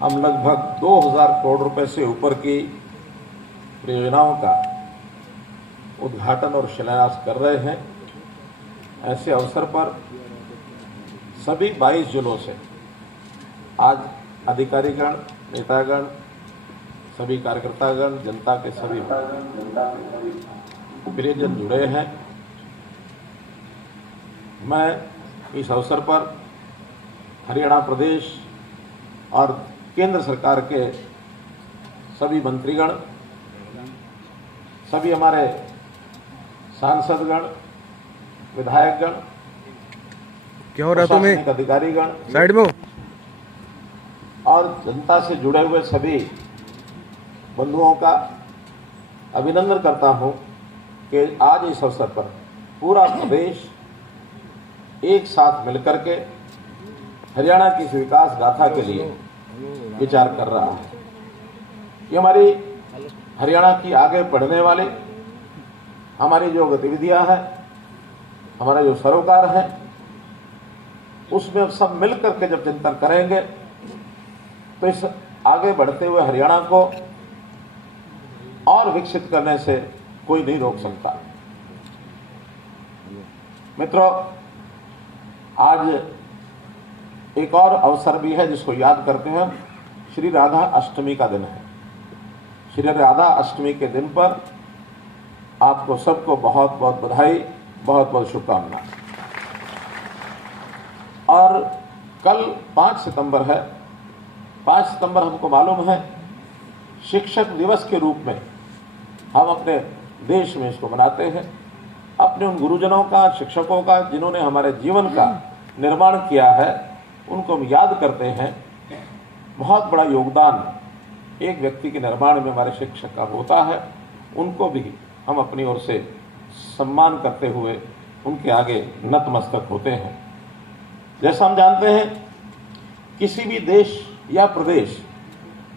हम लगभग 2000 करोड़ रुपए से ऊपर की परियोजनाओं का उद्घाटन और शिलान्यास कर रहे हैं। ऐसे अवसर पर सभी 22 जिलों से आज अधिकारीगण, नेतागण, सभी कार्यकर्तागण, जनता के सभी प्रियजन जुड़े हैं। मैं इस अवसर पर हरियाणा प्रदेश और केंद्र सरकार के सभी मंत्रीगण, सभी हमारे सांसदगण, विधायकगण, क्या हो रहा है तुम्हें, अधिकारीगण साइड में हो, और जनता से जुड़े हुए सभी बंधुओं का अभिनंदन करता हूं कि आज इस अवसर पर पूरा प्रदेश एक साथ मिलकर के हरियाणा की इस विकास गाथा के लिए विचार कर रहा है। ये हमारी हरियाणा की आगे बढ़ने वाली हमारी जो गतिविधियां हैं, हमारा जो सरोकार है, उसमें अब सब मिल करके जब चिंतन करेंगे तो इस आगे बढ़ते हुए हरियाणा को और विकसित करने से कोई नहीं रोक सकता। मित्रों, आज एक और अवसर भी है जिसको याद करते हैं। श्री राधा अष्टमी का दिन है। श्री राधा अष्टमी के दिन पर आपको सबको बहुत बहुत बधाई, बहुत बहुत शुभकामनाएं। और कल 5 सितंबर है। 5 सितंबर हमको मालूम है शिक्षक दिवस के रूप में हम अपने देश में इसको मनाते हैं। अपने उन गुरुजनों का, शिक्षकों का, जिन्होंने हमारे जीवन का निर्माण किया है, उनको हम याद करते हैं। बहुत बड़ा योगदान एक व्यक्ति के निर्माण में हमारे शिक्षक का होता है। उनको भी हम अपनी ओर से सम्मान करते हुए उनके आगे नतमस्तक होते हैं। जैसा हम जानते हैं, किसी भी देश या प्रदेश,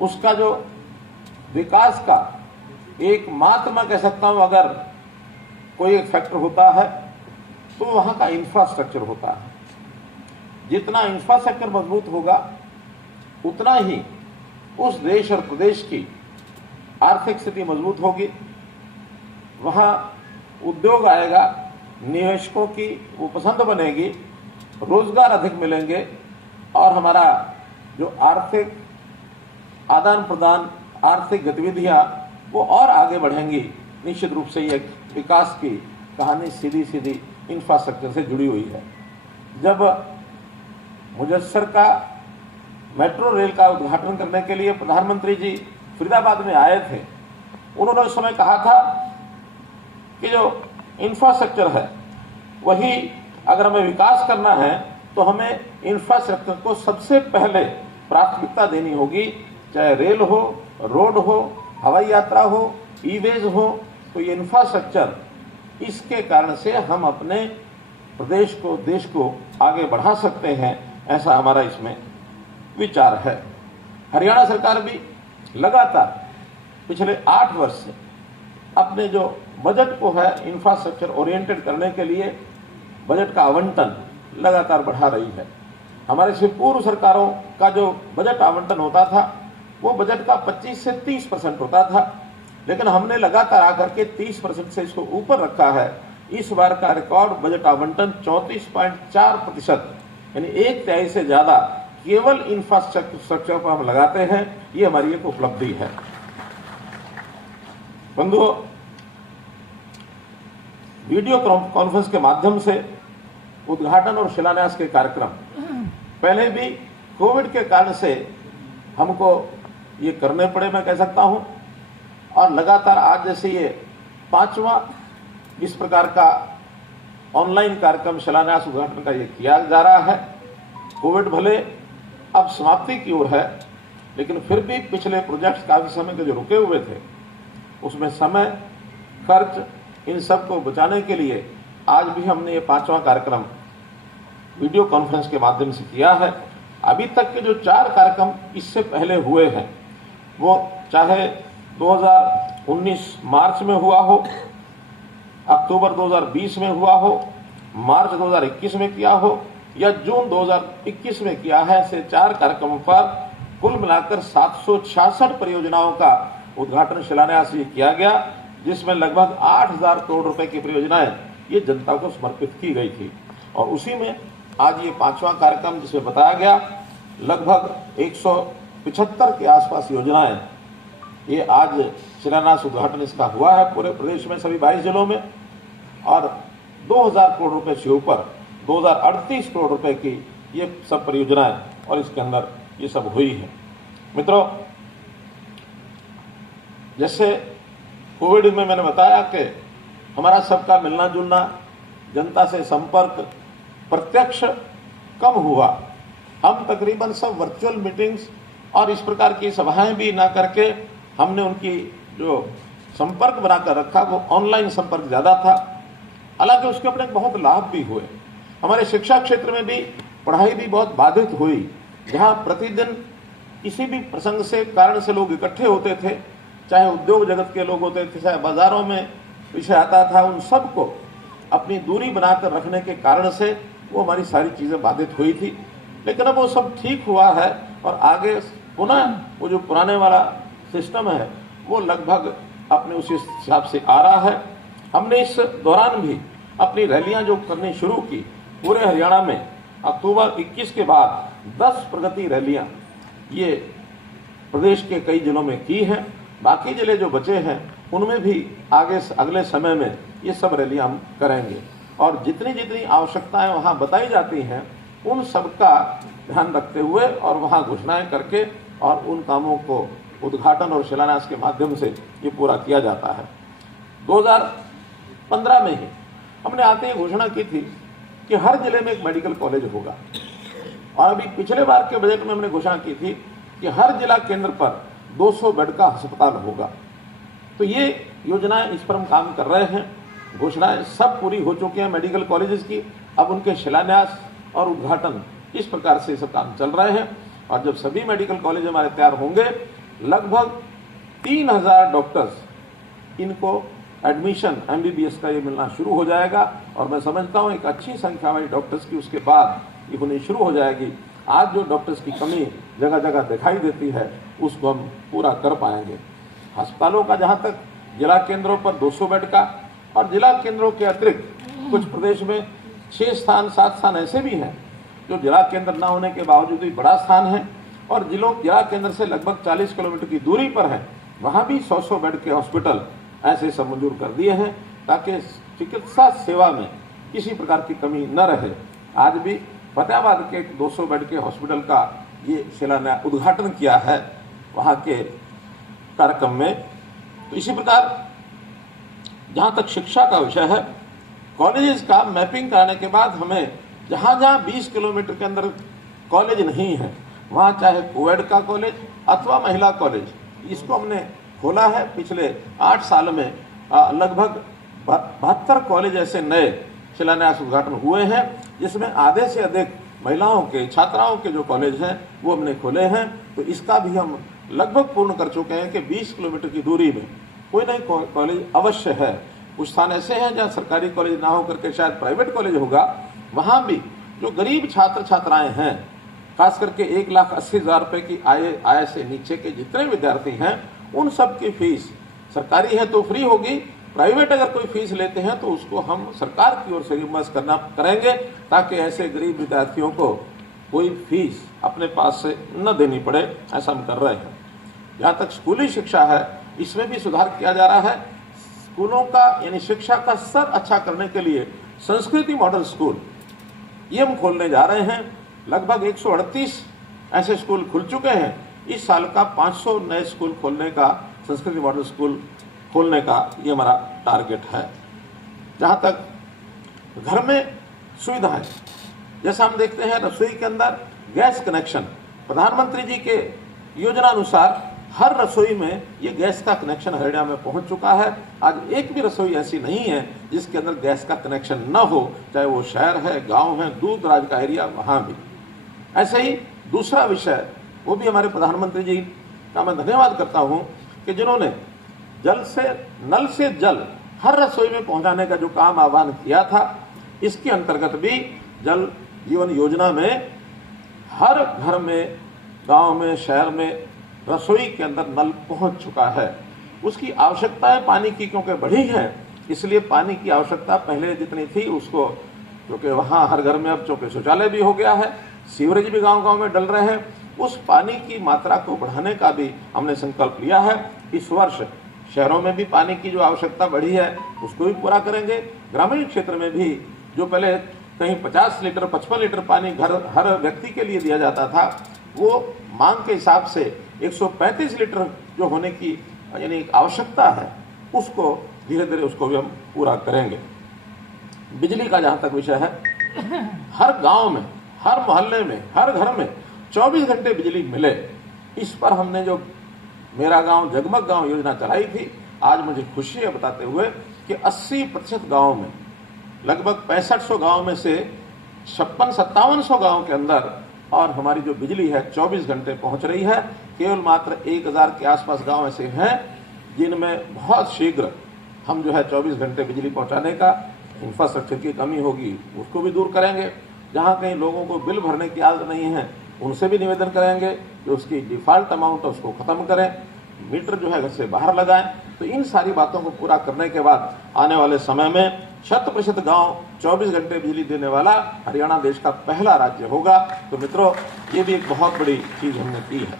उसका जो विकास का एकमात्र, मैं कह सकता हूं, अगर कोई एक फैक्टर होता है तो वहां का इंफ्रास्ट्रक्चर होता है। जितना इंफ्रास्ट्रक्चर मजबूत होगा उतना ही उस देश और प्रदेश की आर्थिक स्थिति मजबूत होगी। वहां उद्योग आएगा, निवेशकों की वो पसंद बनेगी, रोजगार अधिक मिलेंगे और हमारा जो आर्थिक आदान प्रदान, आर्थिक गतिविधियां वो और आगे बढ़ेंगी। निश्चित रूप से ये विकास की कहानी सीधी सीधी इंफ्रास्ट्रक्चर से जुड़ी हुई है। जब मुजस्सर का मेट्रो रेल का उद्घाटन करने के लिए प्रधानमंत्री जी फरीदाबाद में आए थे, उन्होंने उस समय कहा था कि जो इंफ्रास्ट्रक्चर है वही, अगर हमें विकास करना है तो हमें इंफ्रास्ट्रक्चर को सबसे पहले प्राथमिकता देनी होगी। चाहे रेल हो, रोड हो, हवाई यात्रा हो, ई-वेज हो, तो ये इंफ्रास्ट्रक्चर, इसके कारण से हम अपने प्रदेश को, देश को आगे बढ़ा सकते हैं। ऐसा हमारा इसमें विचार है। हरियाणा सरकार भी लगातार पिछले 8 वर्ष से अपने जो बजट को है इंफ्रास्ट्रक्चर ओरिएंटेड करने के लिए बजट का आवंटन लगातार बढ़ा रही है। हमारे से पूर्व सरकारों का जो बजट आवंटन होता था वो बजट का 25 से 30% होता था, लेकिन हमने लगातार आकर के 30% से इसको ऊपर रखा है। इस बार का रिकॉर्ड बजट आवंटन 34.4%, यानी 1/3 से ज्यादा केवल इंफ्रास्ट्रक्चर पर हम लगाते हैं। ये हमारी एक उपलब्धि है। बंधुओं, वीडियो कॉन्फ्रेंस के माध्यम से उद्घाटन और शिलान्यास के कार्यक्रम पहले भी कोविड के कारण से हमको ये करने पड़े, मैं कह सकता हूं, और लगातार आज जैसे ये 5वां इस प्रकार का ऑनलाइन कार्यक्रम शिलान्यास उद्घाटन का ये किया जा रहा है। कोविड भले अब समाप्ति की ओर है, लेकिन फिर भी पिछले प्रोजेक्ट्स काफी समय के जो रुके हुए थे, उसमें समय, खर्च, इन सब को बचाने के लिए आज भी हमने ये 5वां कार्यक्रम वीडियो कॉन्फ्रेंस के माध्यम से किया है। अभी तक के जो 4 कार्यक्रम इससे पहले हुए हैं, वो चाहे 2019 मार्च में हुआ हो, अक्टूबर 2020 में हुआ हो, मार्च 2021 में किया हो या जून 2021 में किया है, ऐसे 4 कार्यक्रमों पर कुल मिलाकर 766 परियोजनाओं का उद्घाटन शिलान्यास ये किया गया, जिसमें लगभग 8000 करोड़ रुपए की परियोजनाएं ये जनता को समर्पित की गई थी। और उसी में आज ये 5वां कार्यक्रम जिसमें बताया गया लगभग 175 के आसपास योजनाएं ये आज शिलान्यास उद्घाटन इसका हुआ है पूरे प्रदेश में सभी 22 जिलों में। और 2000 करोड़ रुपए से ऊपर 2038 करोड़ रुपए की ये सब परियोजनाएं और इसके अंदर ये सब हुई है। मित्रों, जैसे कोविड में मैंने बताया कि हमारा सबका मिलना जुलना, जनता से संपर्क प्रत्यक्ष कम हुआ। हम तकरीबन सब वर्चुअल मीटिंग्स और इस प्रकार की सभाएं भी ना करके हमने उनकी जो संपर्क बनाकर रखा वो ऑनलाइन संपर्क ज़्यादा था। हालांकि उसके अपने बहुत लाभ भी हुए। हमारे शिक्षा क्षेत्र में भी पढ़ाई भी बहुत बाधित हुई, जहां प्रतिदिन किसी भी प्रसंग से कारण से लोग इकट्ठे होते थे, चाहे उद्योग जगत के लोग होते थे, चाहे बाजारों में विषय आता था, उन सबको अपनी दूरी बनाकर रखने के कारण से वो हमारी सारी चीज़ें बाधित हुई थी। लेकिन अब वो सब ठीक हुआ है और आगे पुनः वो जो पुराने वाला सिस्टम है वो लगभग अपने उसी हिसाब से आ रहा है। हमने इस दौरान भी अपनी रैलियां जो करनी शुरू की पूरे हरियाणा में अक्टूबर 21 के बाद 10 प्रगति रैलियां ये प्रदेश के कई जिलों में की हैं। बाकी जिले जो बचे हैं उनमें भी अगले समय में ये सब रैलियां हम करेंगे और जितनी जितनी आवश्यकताएं वहां बताई जाती हैं उन सब का ध्यान रखते हुए और वहां घोषणाएं करके और उन कामों को उद्घाटन और शिलान्यास के माध्यम से ये पूरा किया जाता है। 2015 में ही हमने आते ही घोषणा की थी कि हर जिले में एक मेडिकल कॉलेज होगा और अभी पिछले बार के बजट में हमने घोषणा की थी कि हर जिला केंद्र पर 200 बेड का अस्पताल होगा। तो ये योजनाएं, इस पर हम काम कर रहे हैं। घोषणाएं सब पूरी हो चुकी हैं मेडिकल कॉलेजेस की। अब उनके शिलान्यास और उद्घाटन इस प्रकार से सब काम चल रहे हैं और जब सभी मेडिकल कॉलेज हमारे तैयार होंगे लगभग 3000 डॉक्टर्स इनको एडमिशन MBBS का ये मिलना शुरू हो जाएगा और मैं समझता हूँ एक अच्छी संख्या वाली डॉक्टर्स की उसके बाद ये होनी शुरू हो जाएगी। आज जो डॉक्टर्स की कमी जगह जगह दिखाई देती है उसको हम पूरा कर पाएंगे। अस्पतालों का जहाँ तक जिला केंद्रों पर 200 बेड का और जिला केंद्रों के अतिरिक्त कुछ प्रदेश में 6 स्थान 7 स्थान ऐसे भी हैं जो जिला केंद्र न होने के बावजूद भी बड़ा स्थान है और जिला केंद्र से लगभग 40 किलोमीटर की दूरी पर है, वहाँ भी 100 बेड के हॉस्पिटल ऐसे सब मंजूर कर दिए हैं ताकि चिकित्सा सेवा में किसी प्रकार की कमी न रहे। आज भी फतेहाबाद के 200 बेड के हॉस्पिटल का ये शिलान्यास उद्घाटन किया है वहाँ के कार्यक्रम में। तो इसी प्रकार जहाँ तक शिक्षा का विषय है, कॉलेजेस का मैपिंग कराने के बाद हमें जहाँ जहाँ 20 किलोमीटर के अंदर कॉलेज नहीं है वहाँ चाहे कोएड का कॉलेज अथवा महिला कॉलेज इसको हमने खोला है। पिछले 8 साल में लगभग 72 कॉलेज ऐसे नए शिलान्यास उद्घाटन हुए हैं जिसमें आधे से अधिक महिलाओं के छात्राओं के जो कॉलेज हैं वो हमने खोले हैं। तो इसका भी हम लगभग पूर्ण कर चुके हैं कि 20 किलोमीटर की दूरी में कोई ना कोई कॉलेज अवश्य है। कुछ स्थान ऐसे हैं जहाँ सरकारी कॉलेज ना होकर के शायद प्राइवेट कॉलेज होगा, वहाँ भी जो गरीब छात्र छात्राएं हैं खास करके 1,80,000 रुपये की आय से नीचे के जितने विद्यार्थी हैं उन सब की फीस सरकारी है तो फ्री होगी, प्राइवेट अगर कोई फीस लेते हैं तो उसको हम सरकार की ओर से रिम्बर्स करेंगे ताकि ऐसे गरीब विद्यार्थियों को कोई फीस अपने पास से न देनी पड़े। ऐसा हम कर रहे हैं। जहाँ तक स्कूली शिक्षा है इसमें भी सुधार किया जा रहा है। स्कूलों का यानी शिक्षा का स्तर अच्छा करने के लिए संस्कृति मॉडल स्कूल ये हम खोलने जा रहे हैं। लगभग 138 ऐसे स्कूल खुल चुके हैं। इस साल का 500 नए स्कूल खोलने का, संस्कृति मॉडल स्कूल खोलने का ये हमारा टारगेट है। जहाँ तक घर में सुविधाएं, जैसा हम देखते हैं रसोई के अंदर गैस कनेक्शन, प्रधानमंत्री जी के योजना अनुसार हर रसोई में ये गैस का कनेक्शन हरियाणा में पहुंच चुका है। आज एक भी रसोई ऐसी नहीं है जिसके अंदर गैस का कनेक्शन न हो, चाहे वो शहर है, गांव है, दूर दराज का एरिया, वहां भी। ऐसे ही दूसरा विषय वो भी हमारे प्रधानमंत्री जी का मैं धन्यवाद करता हूं कि जिन्होंने नल से जल हर रसोई में पहुंचाने का जो काम आह्वान किया था, इसके अंतर्गत भी जल जीवन योजना में हर घर में गांव में, शहर में रसोई के अंदर नल पहुंच चुका है। उसकी आवश्यकताएं पानी की क्योंकि बढ़ी है, इसलिए पानी की आवश्यकता पहले जितनी थी उसको, क्योंकि वहाँ हर घर में अब चौके शौचालय भी हो गया है, सीवरेज भी गांव-गांव में डल रहे हैं, उस पानी की मात्रा को बढ़ाने का भी हमने संकल्प लिया है। इस वर्ष शहरों में भी पानी की जो आवश्यकता बढ़ी है उसको भी पूरा करेंगे। ग्रामीण क्षेत्र में भी जो पहले कहीं 50 लीटर 55 लीटर पानी हर व्यक्ति के लिए दिया जाता था, वो मांग के हिसाब से 135 लीटर जो होने की यानी आवश्यकता है, उसको धीरे धीरे उसको भी हम पूरा करेंगे। बिजली का जहाँ तक विषय है, हर गांव में, हर मोहल्ले में, हर घर में 24 घंटे बिजली मिले, इस पर हमने जो मेरा गांव जगमग गांव योजना चलाई थी, आज मुझे खुशी है बताते हुए कि 80% गाँव में, लगभग 6500 गाँव में से 5600-5700 गाँव के अंदर और हमारी जो बिजली है 24 घंटे पहुंच रही है। केवल मात्र 1000 के आसपास गांव ऐसे हैं जिनमें बहुत शीघ्र हम जो है 24 घंटे बिजली पहुंचाने का, इंफ्रास्ट्रक्चर की कमी होगी उसको भी दूर करेंगे। जहां कहीं लोगों को बिल भरने की आदत नहीं है, उनसे भी निवेदन करेंगे कि उसकी डिफॉल्ट अमाउंट है उसको खत्म करें, मीटर जो है घर से बाहर लगाएं। तो इन सारी बातों को पूरा करने के बाद आने वाले समय में 100% गांव 24 घंटे बिजली देने वाला हरियाणा देश का पहला राज्य होगा। तो मित्रों, ये भी एक बहुत बड़ी चीज हमने की है।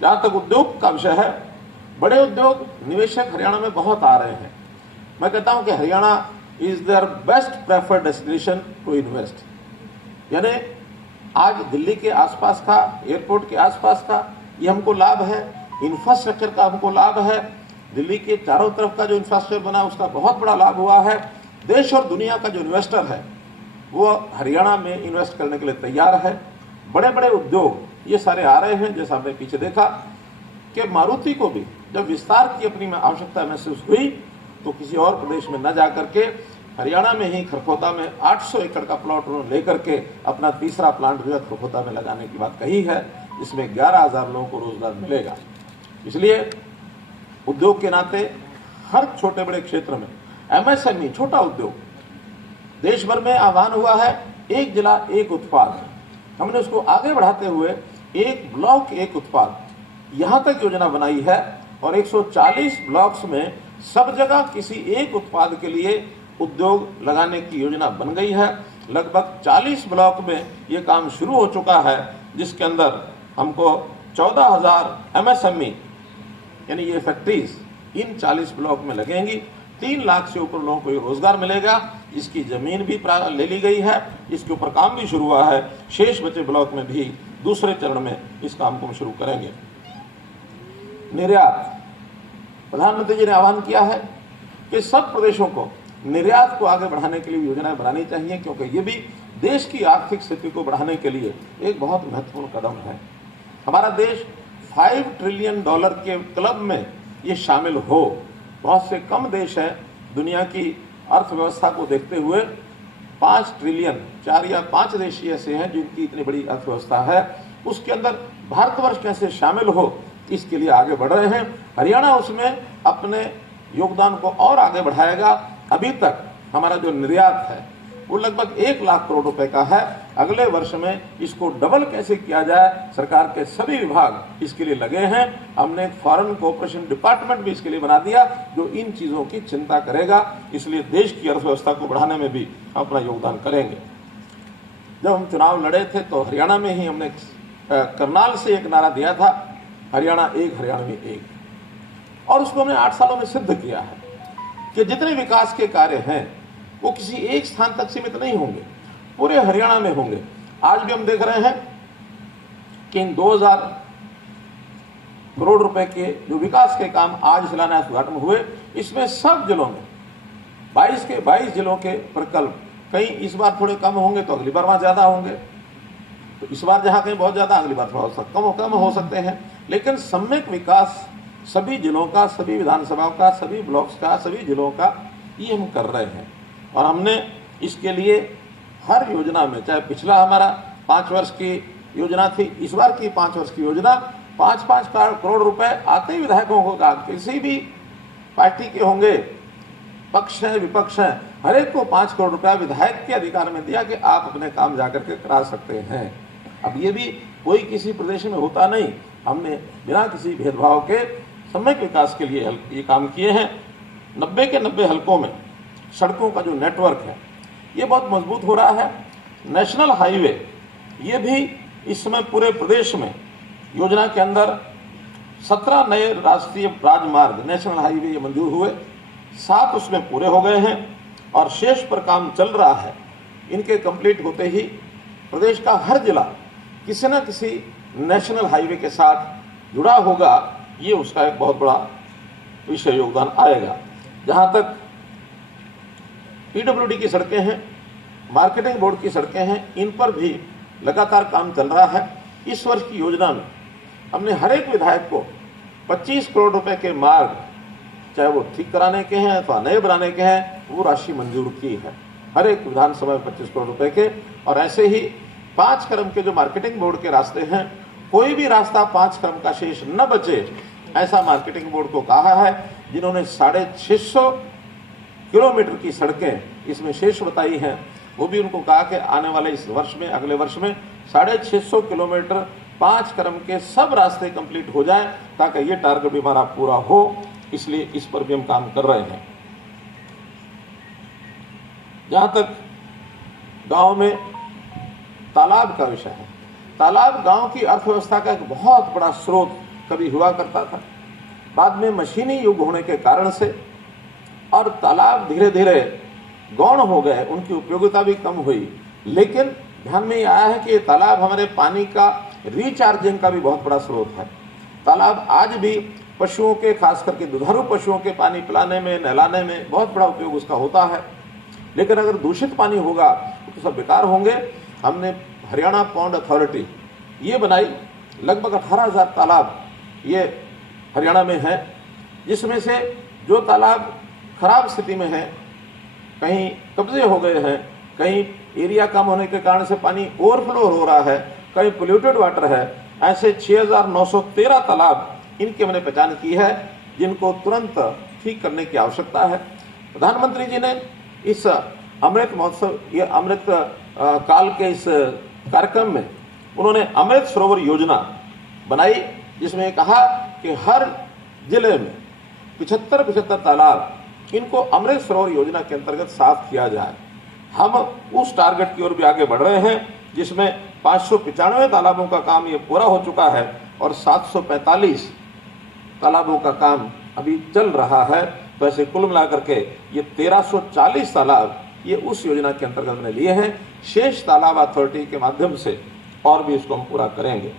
जहां तक उद्योग का विषय है, बड़े उद्योग निवेशक हरियाणा में बहुत आ रहे हैं। मैं कहता हूं कि Haryana is their best preferred destination to invest. यानी आज दिल्ली के आसपास का, एयरपोर्ट के आसपास का ये हमको लाभ है, इंफ्रास्ट्रक्चर का हमको लाभ है, दिल्ली के चारों तरफ का जो इंफ्रास्ट्रक्चर बना उसका बहुत बड़ा लाभ हुआ है। देश और दुनिया का जो इन्वेस्टर है वो हरियाणा में इन्वेस्ट करने के लिए तैयार है। बड़े बड़े उद्योग ये सारे आ रहे हैं। जैसा हमने पीछे देखा कि मारुति को भी जब विस्तार की अपनी आवश्यकता महसूस हुई तो किसी और प्रदेश में न जाकर के हरियाणा में ही खरखोदा में 800 एकड़ का प्लॉट उन्होंने लेकर के अपना तीसरा प्लांट जो है खरखोदा में लगाने की बात कही है। इसमें 11,000 लोगों को रोजगार मिलेगा। इसलिए उद्योग के नाते हर छोटे बड़े क्षेत्र में एमएसएमई, छोटा उद्योग, देश भर में आह्वान हुआ है एक जिला एक उत्पाद। हमने उसको आगे बढ़ाते हुए एक ब्लॉक एक उत्पाद यहां तक योजना बनाई है और 140 ब्लॉक्स में सब जगह किसी एक उत्पाद के लिए उद्योग लगाने की योजना बन गई है। लगभग 40 ब्लॉक में ये काम शुरू हो चुका है, जिसके अंदर हमको 14,000 एमएसएमई यानी ये फैक्ट्रीज इन 40 ब्लॉक में लगेंगी। 3 लाख से ऊपर लोगों को ये रोजगार मिलेगा। इसकी जमीन भी ले ली गई है, इसके ऊपर काम भी शुरू हुआ है। शेष बचे ब्लॉक में भी दूसरे चरण में इस काम को हम शुरू करेंगे। निर्यात, प्रधानमंत्री जी ने आह्वान किया है कि सब प्रदेशों को निर्यात को आगे बढ़ाने के लिए योजनाएं बनानी चाहिए, क्योंकि ये भी देश की आर्थिक स्थिति को बढ़ाने के लिए एक बहुत महत्वपूर्ण कदम है। हमारा देश $5 ट्रिलियन के क्लब में ये शामिल हो। बहुत से कम देश हैं दुनिया की अर्थव्यवस्था को देखते हुए 5 ट्रिलियन, 4 या 5 देश ऐसे हैं जिनकी इतनी बड़ी अर्थव्यवस्था है। उसके अंदर भारतवर्ष कैसे शामिल हो, इसके लिए आगे बढ़ रहे हैं। हरियाणा उसमें अपने योगदान को और आगे बढ़ाएगा। अभी तक हमारा जो निर्यात है वो लगभग 1 लाख करोड़ रुपए का है। अगले वर्ष में इसको डबल कैसे किया जाए, सरकार के सभी विभाग इसके लिए लगे हैं। हमने एक फॉरेन कोऑपरेशन डिपार्टमेंट भी इसके लिए बना दिया जो इन चीजों की चिंता करेगा। इसलिए देश की अर्थव्यवस्था को बढ़ाने में भी अपना योगदान करेंगे। जब हम चुनाव लड़े थे तो हरियाणा में ही हमने करनाल से एक नारा दिया था, हरियाणा एक, हरियाणा में एक, और उसको हमने 8 सालों में सिद्ध किया है कि जितने विकास के कार्य हैं वो किसी एक स्थान तक सीमित नहीं होंगे, पूरे हरियाणा में होंगे। आज भी हम देख रहे हैं कि इन 2000 करोड़ रुपए के जो विकास के काम आज शिलान्यास उद्घाटन हुए, इसमें सब जिलों में 22 के 22 जिलों के प्रकल्प, कहीं इस बार थोड़े कम होंगे तो अगली बार वहां ज्यादा होंगे। तो इस बार जहां कहीं बहुत ज्यादा, अगली बार थोड़ा कम हो सकते हैं, लेकिन सम्यक विकास सभी जिलों का, सभी विधानसभाओं का, सभी ब्लॉक्स का, सभी जिलों का ये हम कर रहे हैं। और हमने इसके लिए हर योजना में, चाहे पिछला हमारा 5 वर्ष की योजना थी, इस बार की 5 वर्ष की योजना, 5-5 करोड़ रुपए आते ही विधायकों को कहा, किसी भी पार्टी के होंगे, पक्ष है विपक्ष है, हर एक को 5 करोड़ रुपया विधायक के अधिकार में दिया कि आप अपने काम जाकर के करा सकते हैं। अब ये भी कोई किसी प्रदेश में होता नहीं। हमने बिना किसी भेदभाव के सम्यक विकास के लिए ये काम किए हैं। 90 के 90 हलकों में सड़कों का जो नेटवर्क है ये बहुत मजबूत हो रहा है। नेशनल हाईवे ये भी इस समय पूरे प्रदेश में योजना के अंदर 17 नए राष्ट्रीय राजमार्ग नेशनल हाईवे ये मंजूर हुए, 7 उसमें पूरे हो गए हैं और शेष पर काम चल रहा है। इनके कंप्लीट होते ही प्रदेश का हर जिला किसी न किसी नेशनल हाईवे के साथ जुड़ा होगा। ये उसका एक बहुत बड़ा विषय योगदान आएगा। जहाँ तक पीडब्ल्यूडी की सड़कें हैं, मार्केटिंग बोर्ड की सड़कें हैं, इन पर भी लगातार काम चल रहा है। इस वर्ष की योजना में हमने हर एक विधायक को 25 करोड़ रुपए के मार्ग, चाहे वो ठीक कराने के हैं अथवा नए बनाने के हैं, वो राशि मंजूर की है हर एक विधानसभा में 25 करोड़ रुपए के। और ऐसे ही 5 क्रम के जो मार्केटिंग बोर्ड के रास्ते हैं, कोई भी रास्ता 5 क्रम का शेष न बचे, ऐसा मार्केटिंग बोर्ड को कहा है। जिन्होंने 650 किलोमीटर की सड़कें इसमें शेष बताई हैं, वो भी उनको कहा कि आने वाले इस वर्ष में, अगले वर्ष में 650 किलोमीटर 5 क्रम के सब रास्ते कंप्लीट हो जाएं, ताकि ये टारगेट भी हमारा पूरा हो। इसलिए इस पर भी हम काम कर रहे हैं। जहां तक गांव में तालाब का विषय है, तालाब गांव की अर्थव्यवस्था का एक बहुत बड़ा स्रोत कभी हुआ करता था। बाद में मशीनी युग होने के कारण से और तालाब धीरे धीरे गौण हो गए, उनकी उपयोगिता भी कम हुई। लेकिन ध्यान में ये आया है कि ये तालाब हमारे पानी का रिचार्जिंग का भी बहुत बड़ा स्रोत है। तालाब आज भी पशुओं के, खास करके दुधारू पशुओं के पानी पिलाने में, नहलाने में बहुत बड़ा उपयोग उसका होता है। लेकिन अगर दूषित पानी होगा तो सब बेकार होंगे। हमने हरियाणा पॉन्ड अथॉरिटी ये बनाई, लगभग 18,000 तालाब ये हरियाणा में है, जिसमें से जो तालाब खराब स्थिति में है, कहीं कब्जे हो गए हैं, कहीं एरिया कम होने के कारण से पानी ओवरफ्लो हो रहा है, कहीं पोल्यूटेड वाटर है, ऐसे 6,913 तालाब इनकी हमने पहचान की है, जिनको तुरंत ठीक करने की आवश्यकता है। प्रधानमंत्री जी ने इस अमृत महोत्सव, ये अमृत काल के इस कार्यक्रम में उन्होंने अमृत सरोवर योजना बनाई, जिसमें कहा कि हर जिले में 75 तालाब, इनको अमृत सरोवर योजना के अंतर्गत साफ किया जाए। हम उस टारगेट की ओर भी आगे बढ़ रहे हैं, जिसमें 595 तालाबों का काम ये पूरा हो चुका है और 745 तालाबों का काम अभी चल रहा है। तो ऐसे कुल मिलाकर के ये 1340 तालाब ये उस योजना के अंतर्गत हमने लिए हैं। शेष तालाब अथॉरिटी के माध्यम से और भी इसको हम पूरा करेंगे।